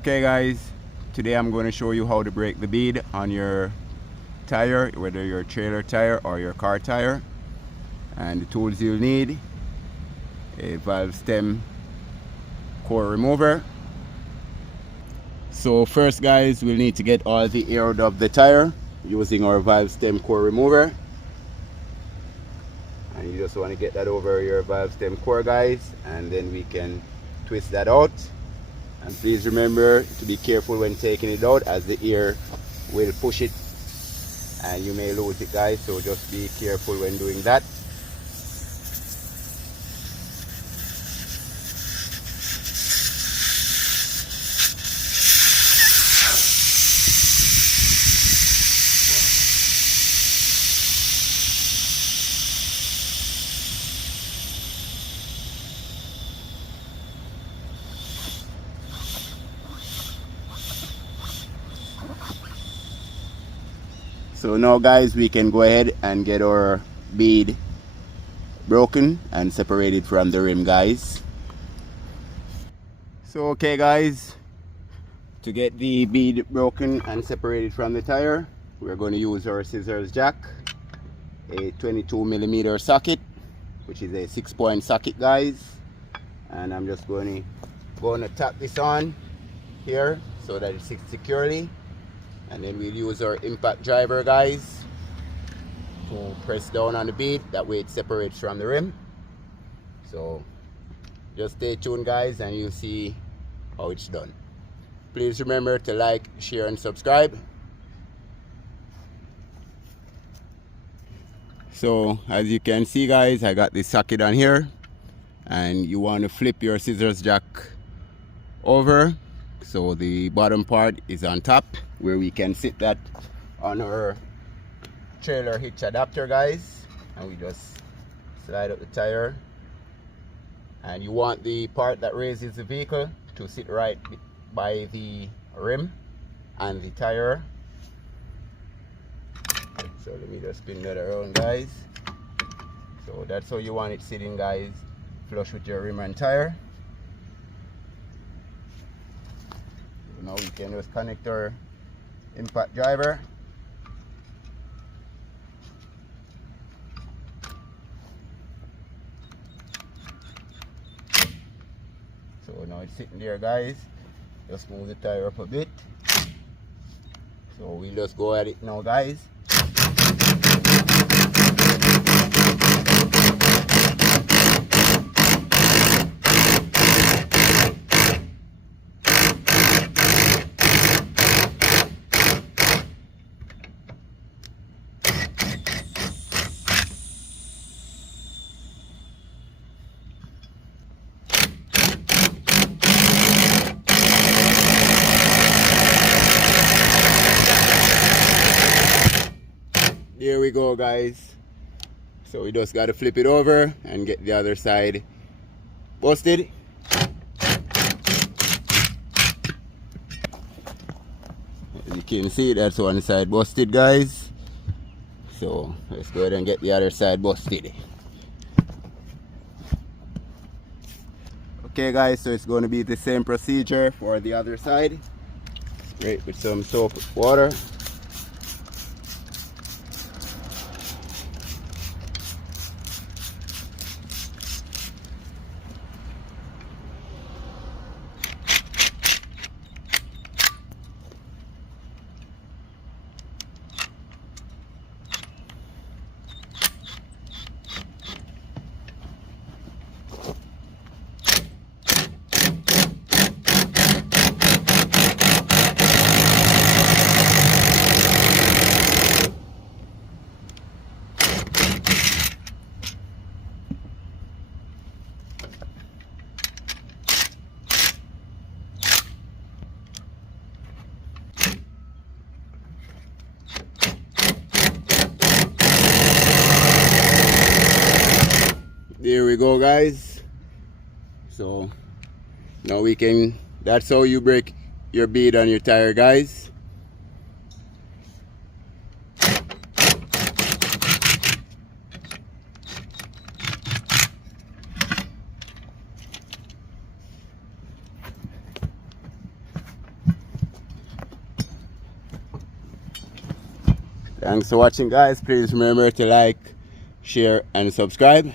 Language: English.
Okay guys, today I'm going to show you how to break the bead on your tire, whether your trailer tire or your car tire. And the tools you'll need: a valve stem core remover. So first guys, we'll need to get all the air out of the tire using our valve stem core remover. And you just want to get that over your valve stem core guys, and then we can twist that out. And please remember to be careful when taking it out, as the air will push it and you may lose it guys, so just be careful when doing that. So now guys, we can go ahead and get our bead broken and separated from the rim guys. So okay guys, to get the bead broken and separated from the tire, we're going to use our Scissor Jack, a 22mm socket, which is a 6-point socket guys. And I'm just going to tap this on here so that it sits securely. And then we'll use our impact driver guys to press down on the bead, that way it separates from the rim. So just stay tuned guys and you'll see how it's done. Please remember to like, share and subscribe. So as you can see guys, I got this socket on here, and you want to flip your scissors jack over so the bottom part is on top, where we can sit that on our trailer hitch adapter guys, and we just slide up the tire. And you want the part that raises the vehicle to sit right by the rim and the tire. So let me just spin that around guys. So that's how you want it sitting guys, flush with your rim and tire. Now we can just connect our impact driver. So now it's sitting there guys. Just move the tire up a bit. So we'll just go at it now guys. There we go guys. So we just got to flip it over and get the other side busted. As you can see, that's one side busted guys. So let's go ahead and get the other side busted. Okay guys, so it's going to be the same procedure for the other side. Spray it with some soap water. There we go guys. So now we can, that's how you break your bead on your tire guys. Thanks for watching, guys. Please remember to like, share and subscribe.